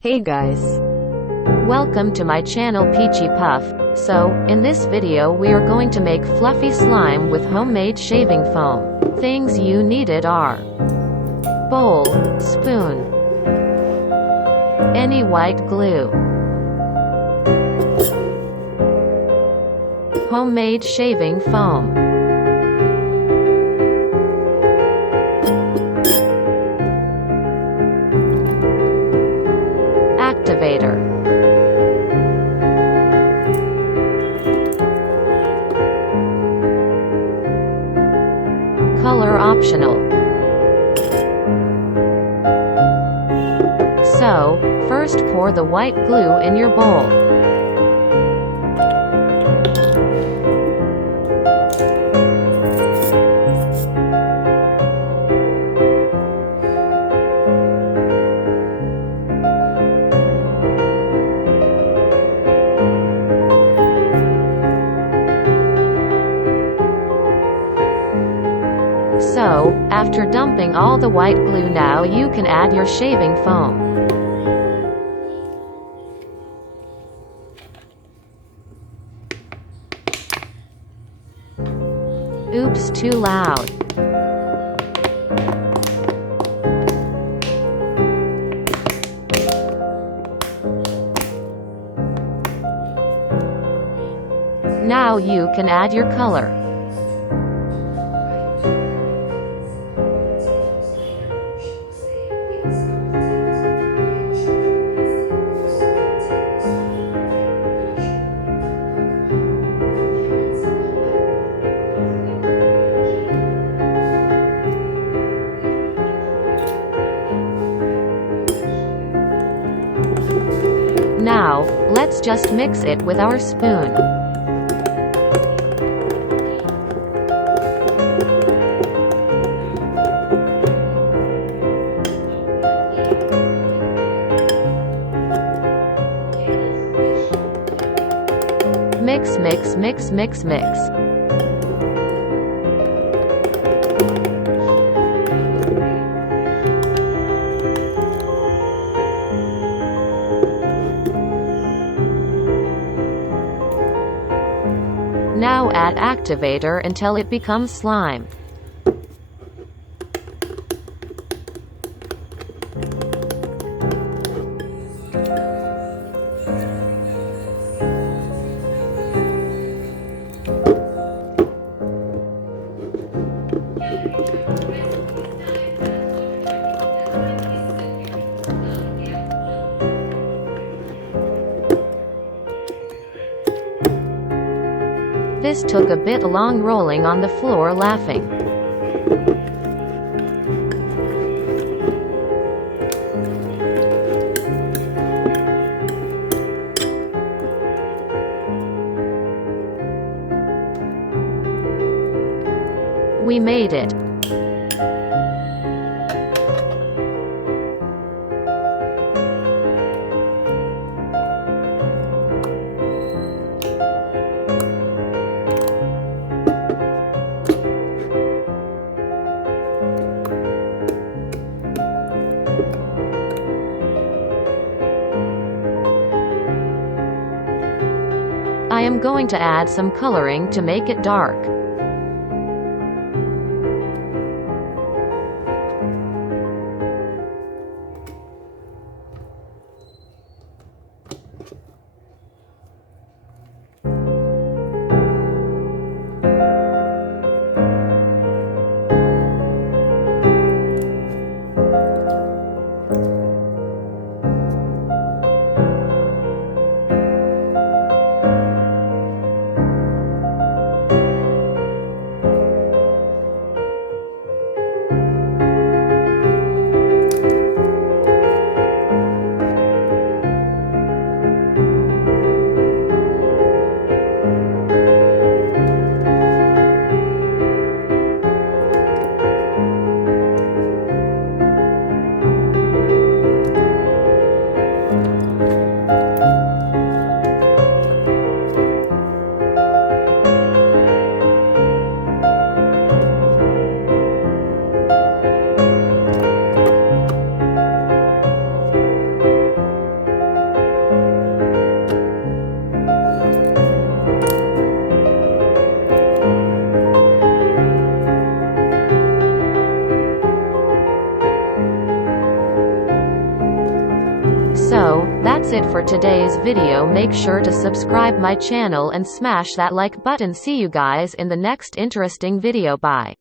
Hey guys, welcome to my channel Peachy Puff. So, in this video we are going to make fluffy slime with homemade shaving foam. Things you needed are bowl, spoon, any white glue, homemade shaving foam, activator, color optional. So, first pour the white glue in your bowl. So, after dumping all the white glue, now you can add your shaving foam. Oops, too loud. Now you can add your color. Now, let's just mix it with our spoon. Mix, mix, mix, mix, mix. Now add activator until it becomes slime. This took a bit long, rolling on the floor laughing. We made it. I am going to add some coloring to make it dark. So, that's it for today's video. Make sure to subscribe my channel and smash that like button. See you guys in the next interesting video. Bye.